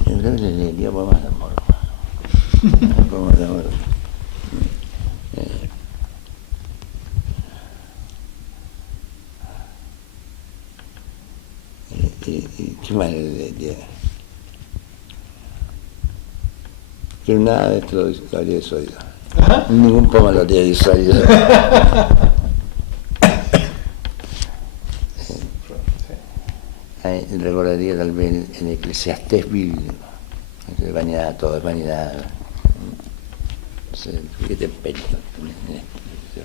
yo creo que le leería poemas de amor. Poemas de amor. ¿Qué más le leería? Pero nada de esto lo haría desoído. Ningún poema lo haría desoído. Recordaría tal vez el Eclesiastés bíblico. Es vanidad, todo es vanidad. ¿Qué te empeñas?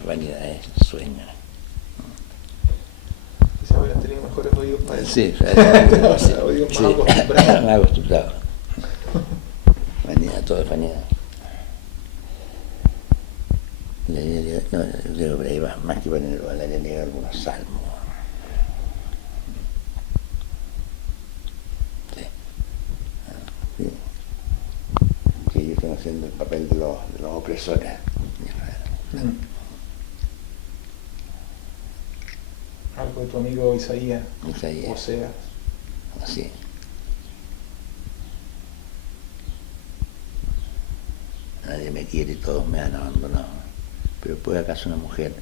Vanidad es sueño. Quizá hubieran tenido mejores oídos para eso. Sí, oídos más acostumbrados. Más acostumbrado. Vanidad, todo es vanidad. No, yo creo que más que ponerlo, le haría leer algunos salmos. Que ellos están haciendo el papel de los opresores. Algo de tu amigo Isaías. Oseas. Así. Nadie me quiere y todos me han abandonado. Pero ¿puede acaso una mujer,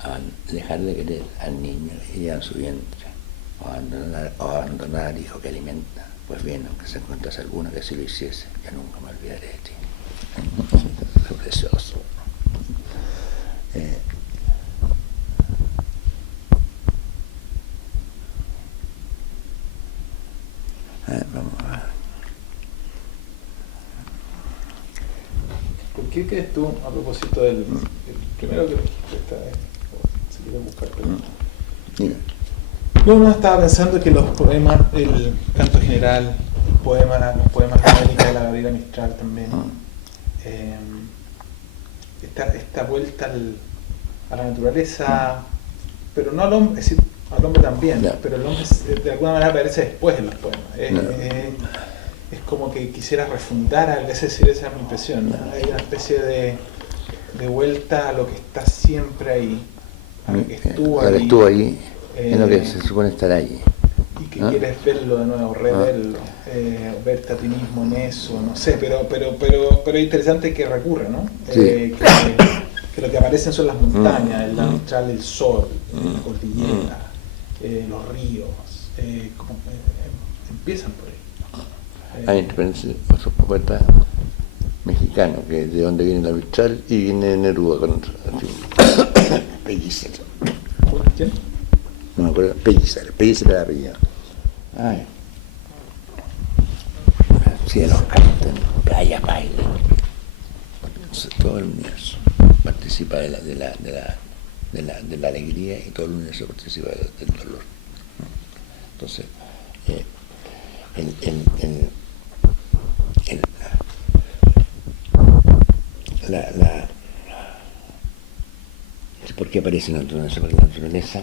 al dejar de querer al niño y llevar su vientre, o abandonar al hijo que alimenta. Pues bien, aunque se encontrase alguno que así lo hiciese, ya nunca me olvidaré de ti. Es precioso. Vamos a ver. ¿Por qué crees tú, a propósito del primero que esta vez, si quieres buscar, Mira. no, estaba pensando que los poemas, el canto general, los poemas de América de la Gabriela Mistral también, esta vuelta a la naturaleza, pero no al hombre, es decir, al hombre también, no. pero el hombre de alguna manera aparece después en los poemas. Es como que quisiera refundar algo, esa es mi impresión, ¿no? Hay una especie de vuelta a lo que está siempre ahí, a lo que estuvo ahí, es lo que se supone estar allí. Y que quieres verlo de nuevo, reverlo, verte a ti mismo en eso, no sé, pero es interesante que recurre, ¿no? Sí. Que lo que aparecen son las montañas, el Mistral, el sol, la cordillera, los ríos, empiezan por ahí. Hay otro poeta mexicano, que de donde viene la Mistral y viene Neruda con otro. Pellicer. ¿Quién? No me acuerdo, Pellicer era apellido. Ay. Cielos cantan, playa baile. Todo el universo participa de la alegría y todo el universo participa del dolor. Entonces, ¿por qué aparece la naturaleza? Porque la naturaleza,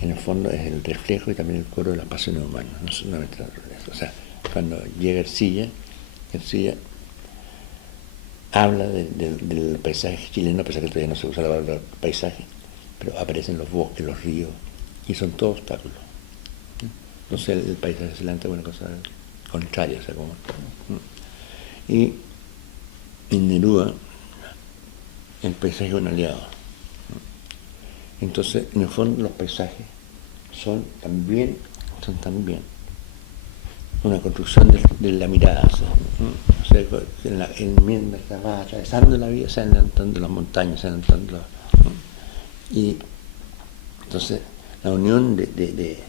en el fondo, es el reflejo y también el coro de las pasiones humanas, no solamente la naturaleza. O sea, cuando llega Ercilla habla del paisaje chileno, a pesar que todavía no se usa la palabra paisaje, pero aparecen los bosques, los ríos, y son todos obstáculos. Entonces el paisaje se levanta una cosa contraria, o sea, como. Y en Neruda, el paisaje es un aliado. Entonces, en el fondo, los paisajes son también una construcción de la mirada. O sea, mientras vas atravesando la vida, se van levantando las montañas, se van levantando y entonces la unión de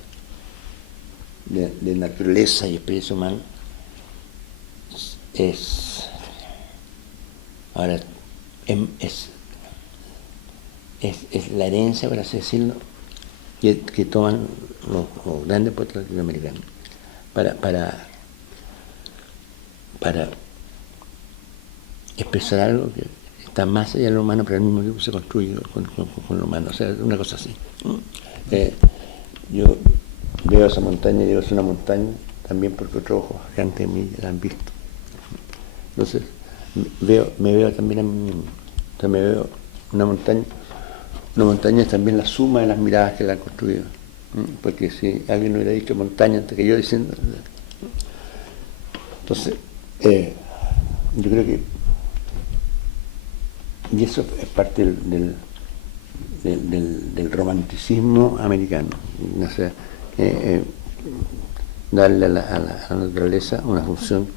naturaleza y experiencia humana es la herencia, por así decirlo, que toman los grandes poetas latinoamericanos para expresar algo que está más allá de lo humano, pero al mismo tiempo se construye con lo humano, o sea, una cosa así. Yo veo esa montaña y digo, es una montaña también porque otros ojos que antes de mí la han visto. Entonces, me veo también a mí mismo. Entonces me veo una montaña es también la suma de las miradas que la han construido. Porque si alguien hubiera dicho montaña antes que yo diciendo. Entonces, yo creo que. Y eso es parte del romanticismo americano. O sea, darle a la naturaleza una función.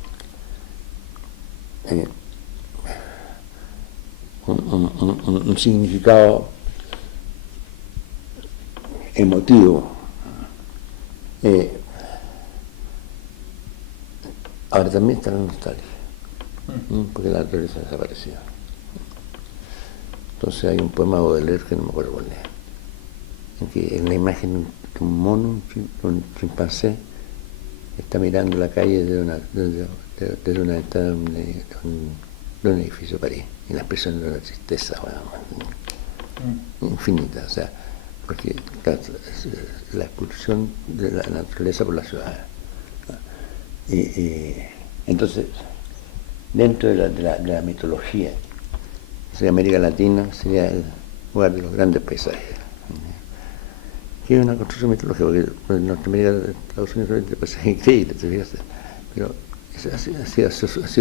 Un significado emotivo. Ahora también está la nostalgia, porque la naturaleza ha desaparecido. Entonces hay un poema de Baudelaire que no me acuerdo cuál es, en que en la imagen de un mono, un chimpancé, está mirando la calle desde una ventana de un edificio de París, y la expresión de una tristeza infinita, o sea, porque la expulsión de la naturaleza por la ciudad. Entonces, dentro de la mitología, de América Latina sería el lugar de los grandes paisajes, que es una construcción mitológica, porque en Norteamérica, Estados Unidos, es un paisaje increíble, pero ha sido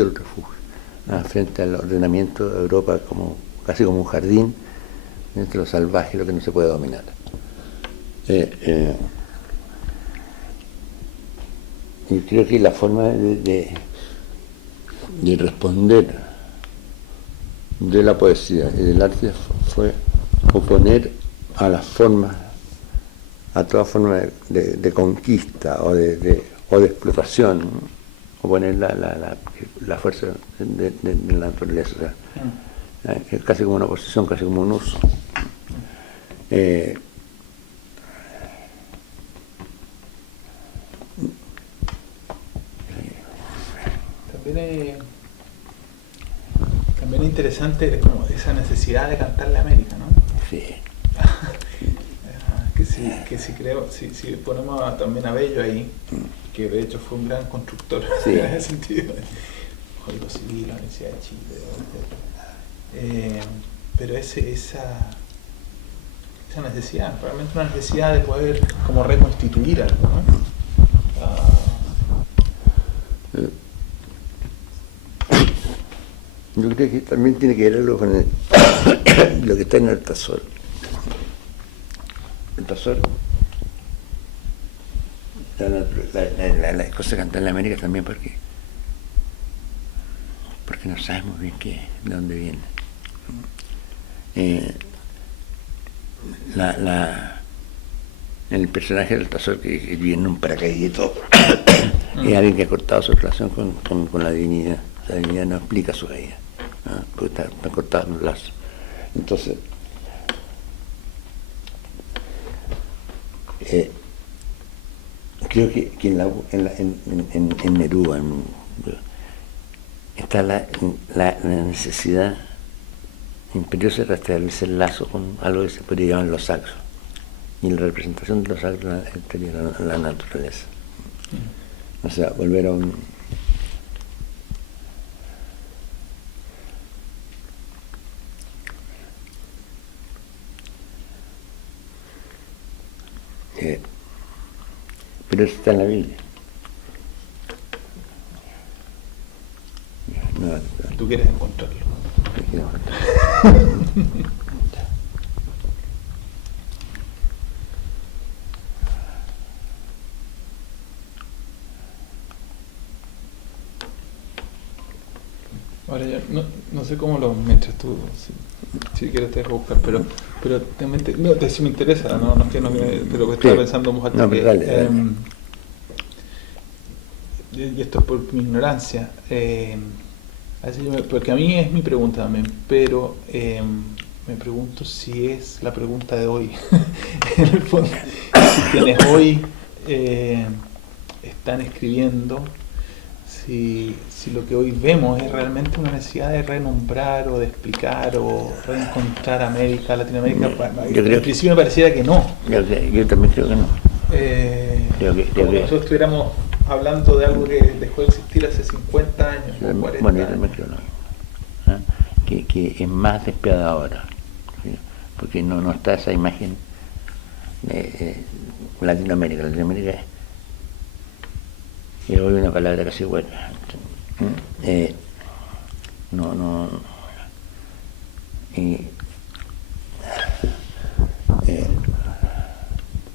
el refugio. Frente al ordenamiento de Europa casi como un jardín entre lo salvaje y lo que no se puede dominar. y creo que la forma de responder de la poesía y del arte fue oponer a las formas, a toda forma de conquista o de explotación, ¿no? Oponer la fuerza de la naturaleza. O sea, es casi como una oposición, casi como un uso. También es interesante como esa necesidad de cantarle a América, ¿no? Sí. que si creo, si ponemos también a Bello ahí, que de hecho fue un gran constructor, sí, en ese sentido, Código Civil, la Universidad de Chile, pero esa necesidad, realmente una necesidad de poder como reconstituir algo, ¿no? Yo creo que también tiene que ver algo con lo que está en Altazor. Altazor, la cosa de cantar en la América también porque no sabemos bien de dónde viene. El personaje del Altazor que vive en un paracaídas y todo es alguien que ha cortado su relación con la divinidad. La divinidad no explica su caída, ¿no? Porque está cortado en los lazos. Entonces, creo que en Neruda está la necesidad imperiosa de restablecer el lazo con algo que se podría llamar los sacros. Y la representación de los sacros estaría la naturaleza. O sea, volver a un... pero eso está en la Biblia. No, tú quieres encontrarlo. Ahora yo no sé cómo mientras tú, si quieres te dejo buscar, pero también si me interesa, no es que pero que estaba pensando en voz alta, no, dale. Y esto es por mi ignorancia, porque a mí es mi pregunta también, pero me pregunto si es la pregunta de hoy, en el fondo, si quienes hoy están escribiendo, si lo que hoy vemos es realmente una necesidad de renombrar o de explicar o reencontrar América, Latinoamérica. En principio me pareciera que no. Yo también creo que no. Como nosotros estuviéramos hablando de algo que dejó de existir hace 50 años o 40 bueno, yo años. también creo que es más despiadado ahora, ¿sí? Porque no está esa imagen de Latinoamérica. Latinoamérica es hoy una palabra casi buena.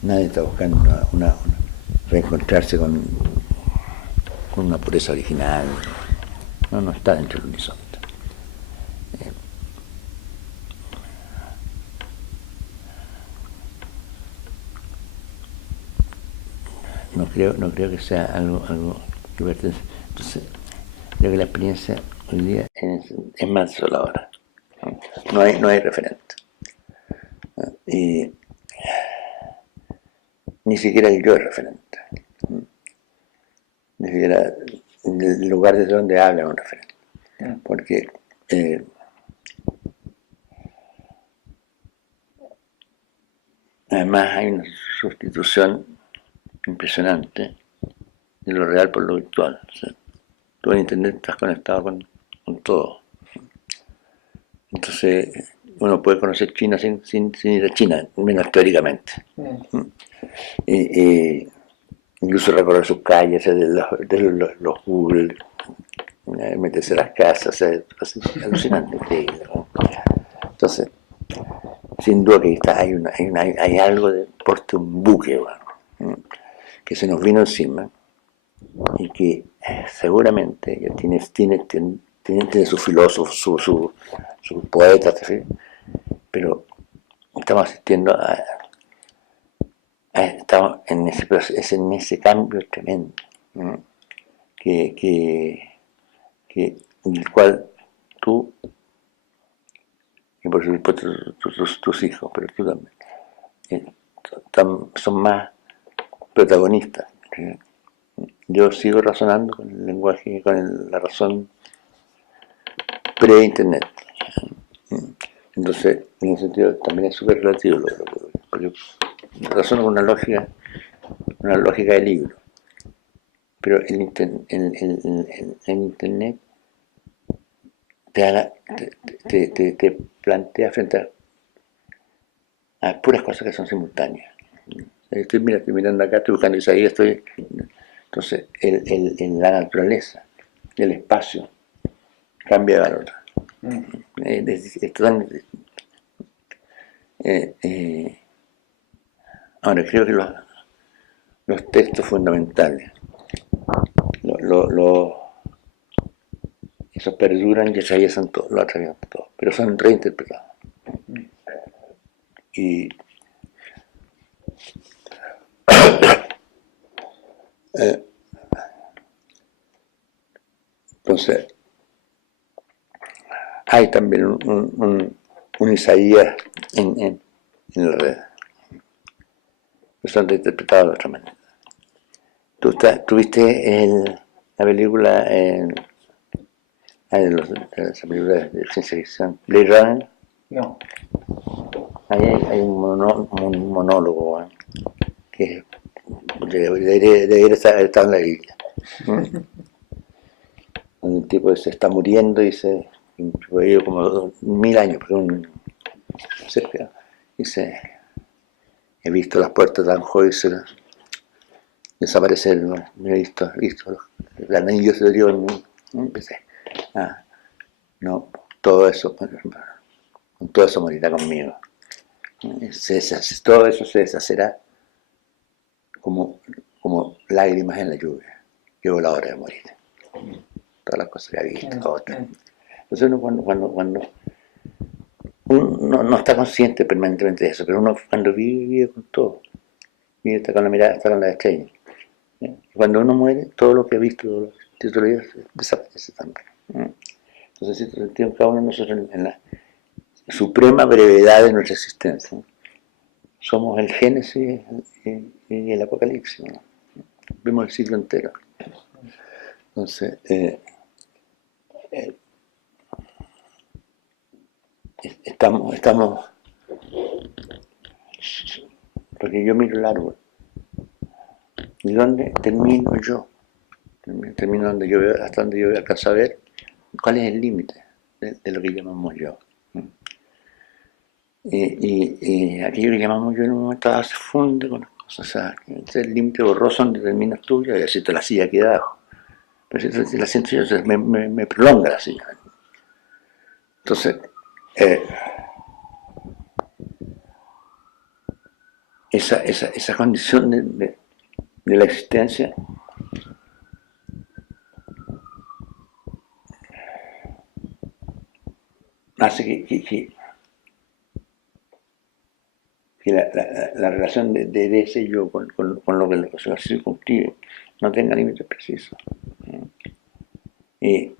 Nadie está buscando reencontrarse con una pureza original. No está dentro del horizonte. No creo que sea algo que pertenece. Entonces, creo que la experiencia hoy día es más desoladora. No hay referente. Y ni siquiera el yo es referente. Ni siquiera el lugar desde donde habla es un referente. Porque además hay una sustitución impresionante de lo real por lo virtual. O sea, tú en internet estás conectado con todo. Entonces uno puede conocer China sin ir a China, menos teóricamente. Incluso recorrer sus calles, de los Google, meterse a las casas, es alucinante, increíble, ¿no? Entonces, sin duda que hay algo de porte un buque, bueno, que se nos vino encima y que seguramente ya tiene sus filósofos, sus poetas, ¿sí? Pero estamos asistiendo estamos en ese cambio tremendo, ¿no? En el cual tú, y por supuesto tus hijos, pero tú también, eh, son más protagonistas, ¿sí? Yo sigo razonando con el lenguaje, con la razón pre-internet. Entonces, en ese sentido, también es súper relativo porque razono con una lógica de libro. Pero el internet te plantea frente a puras cosas que son simultáneas. Estoy mirando acá, estoy buscando Isaías, entonces la naturaleza, el espacio, cambia de valor. Es totalmente. Ahora, creo que los textos fundamentales, esos perduran y atraviesan todo, lo atraviesan todo, pero son reinterpretados. Y entonces, hay también un Isaías en la red, que son reinterpretados de otra manera. ¿Tuviste la película, esa película de ciencia ficción, Blade Runner? No. Hay un monólogo, ¿eh? Que debería estar en la Biblia. Donde el tipo se está muriendo y se vivió como 1000 años, porque cerca, dice, he visto las puertas de Anheuser desaparecer, ¿no? He visto el anillo se dio en mí, empecé, no, todo eso, con todo eso morirá conmigo. Todo eso se deshacerá como lágrimas en la lluvia. Llegó la hora de morir. Todas las cosas que ha visto, otras. Entonces uno cuando uno no está consciente permanentemente de eso, pero uno cuando vive con todo, vive está con la mirada, está con la estrella. Cuando uno muere, todo lo que ha visto, todos los días, desaparece también. Entonces, cada uno de nosotros en la suprema brevedad de nuestra existencia, somos el Génesis y el Apocalipsis, ¿no? Vemos el ciclo entero. Entonces, estamos, porque yo miro el árbol, ¿y dónde termino yo? Termino donde yo veo, hasta donde yo alcanzo a ver cuál es el límite de lo que llamamos yo. Y aquello que llamamos yo en un momento dado se funde con las cosas, o sea, el límite borroso donde terminas tú, y así te la silla aquí abajo. Pero si la siento yo, me prolonga la silla. Entonces, esa condición de la existencia hace que la relación de ese yo con lo que se circunscribe no tenga límites precisos. Y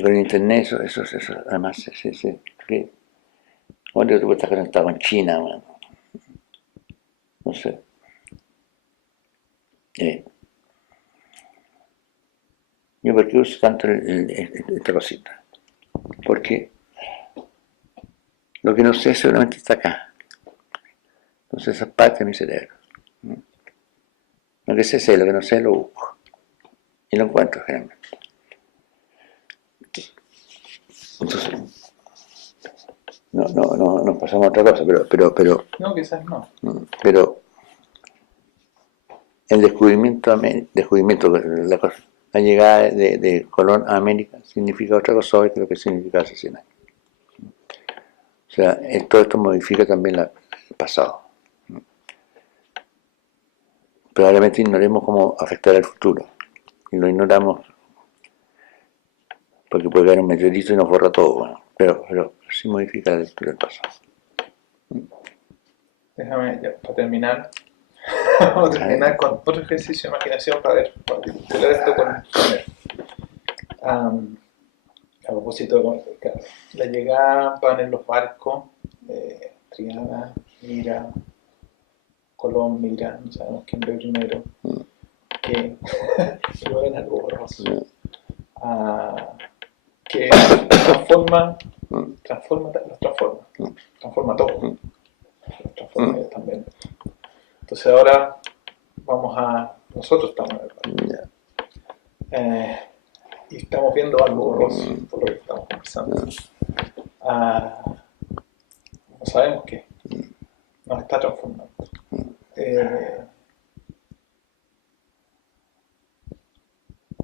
con el internet eso además que cuando tú estás conectado con China, bueno, no sé. Yo por qué uso tanto esta cosita, porque lo que no sé seguramente está acá. Entonces esa parte de mi cerebro. Lo que sé, lo que no sé lo busco. Y lo encuentro generalmente. Entonces, no nos pasamos a otra cosa, pero No, quizás no. Pero el descubrimiento, la llegada de Colón a América significa otra cosa hoy que lo que significaba hace 100 años. O sea, todo esto modifica también el pasado. probablemente ignoremos cómo afectará el futuro. Y lo ignoramos porque puede caer un meteorito y nos borra todo, bueno, pero sí modifica la lectura del pasado. Déjame, ya, para terminar, vamos a terminar con otro ejercicio de imaginación para ver, para vincular esto con él. A propósito de la llegada, van en los barcos, Triana, Mira, Colón, Mira, no sabemos quién ve primero, que lo ven algo borroso, que transforma todo, los transforma ellos también. Entonces ahora nosotros estamos en el barco. Y estamos viendo algo borroso por lo que estamos conversando. No sabemos qué. Nos está transformando.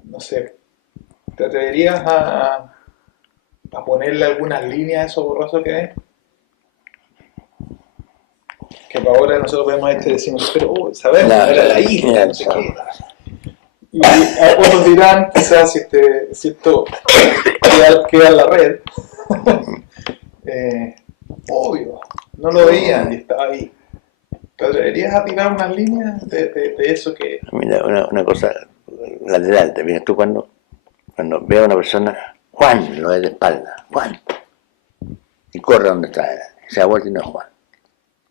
No sé, ¿te atreverías a ponerle algunas líneas a eso borroso que es? Que para ahora nosotros vemos y decimos, pero sabemos, era la isla, no sé qué. Y otros dirán, quizás, si esto queda en la red, obvio, no lo veían y estaba ahí. ¿Te atreverías a tirar unas líneas de eso que...? Mira, una cosa lateral, te miras tú cuando veo a una persona, Juan, lo ves de espalda, Juan, y corre donde está él, se da vuelta y no es Juan.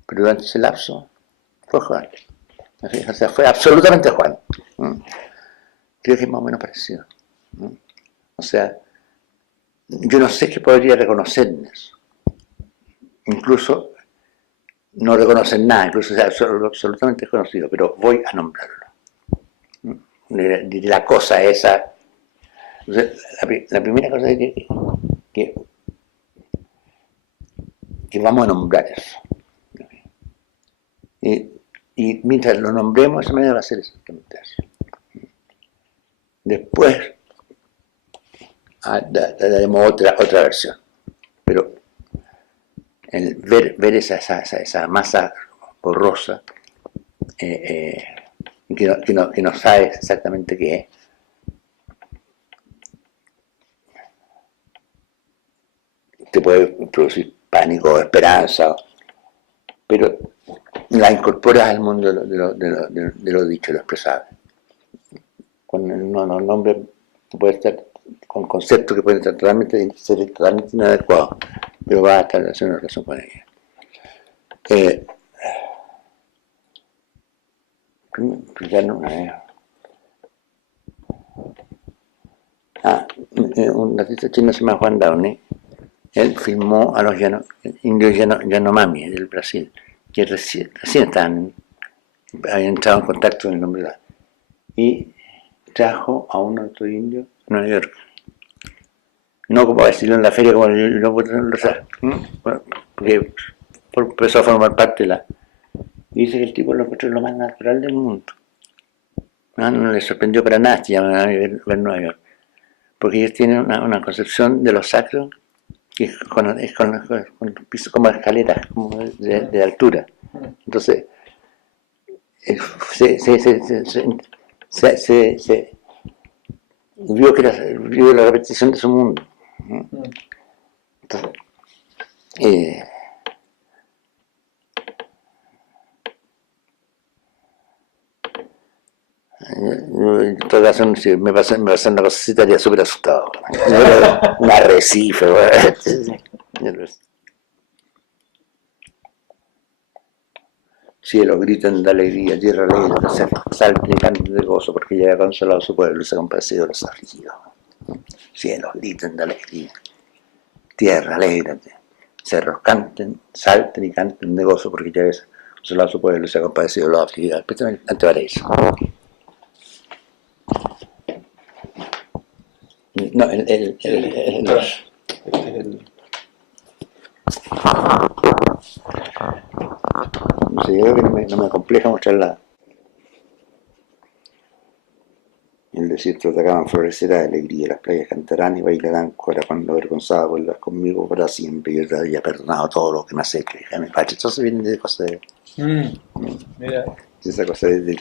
Pero durante ese lapso, fue Juan. O sea, fue absolutamente Juan. Creo que es más o menos parecido. O sea, yo no sé qué podría reconocer en eso. Incluso no reconocen nada, incluso sea absolutamente desconocido, pero voy a nombrarlo. De la cosa esa. Entonces, la primera cosa es que vamos a nombrar eso. Y mientras lo nombremos, de esa manera va a ser exactamente eso. Después daremos otra versión. Pero el ver esa masa borrosa que no sabes exactamente qué es, te puede producir pánico o esperanza, pero la incorporas al mundo de lo dicho, lo expresable. Con los nombres puede estar con conceptos que pueden ser totalmente inadecuados, pero va a estar haciendo una relación con ella. Un artista chino se llama Juan Downey. Él filmó a los indios Yanomami del Brasil, que recién habían entrado en contacto con el nombre de la... Y trajo a un otro indio a Nueva York. No como decirlo en la feria, como lo porque empezó a formar parte de la... Y dice que el tipo lo encontró lo más natural del mundo. No le sorprendió para nada si llaman a ver Nueva York. Porque ellos tienen una concepción de lo sacro que es con pisos como escaleras, como de altura. Entonces, se vio la repetición de su mundo. Entonces, en todo caso, si me pasa una cosa así, estaría súper asustado. Un arrecife. Cielo, griten de alegría, tierra alegre, salten y canten de gozo, porque ya ha consolado su pueblo y se ha compadecido de los afligidos. Cielos, griten de alegría, tierra, alégrate. Cerros, canten, salten y canten de gozo, porque ya ha consolado su pueblo y se ha compadecido de los afligidos. Especialmente ante Vallejo. No, no sé, yo creo que no me compleja mostrar el desierto atacaban florecerá de alegría, las playas cantarán y bailarán ahora cuando avergonzada vuelvas conmigo para siempre. Yo te había perdonado todo lo que me has hecho, hija de mi padre. Entonces viene de cosas de... Mira. Esa cosa de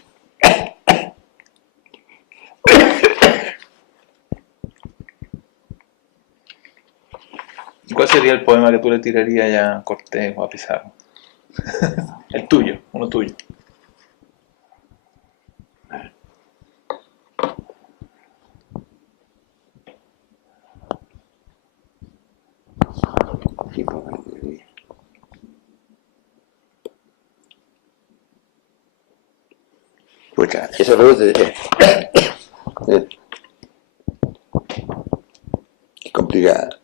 ¿Y cuál sería el poema que tú le tirarías ya a Cortés o a Pizarro? El tuyo, uno tuyo. ¿Qué poema le diría? Pucha, esa pregunta es complicada.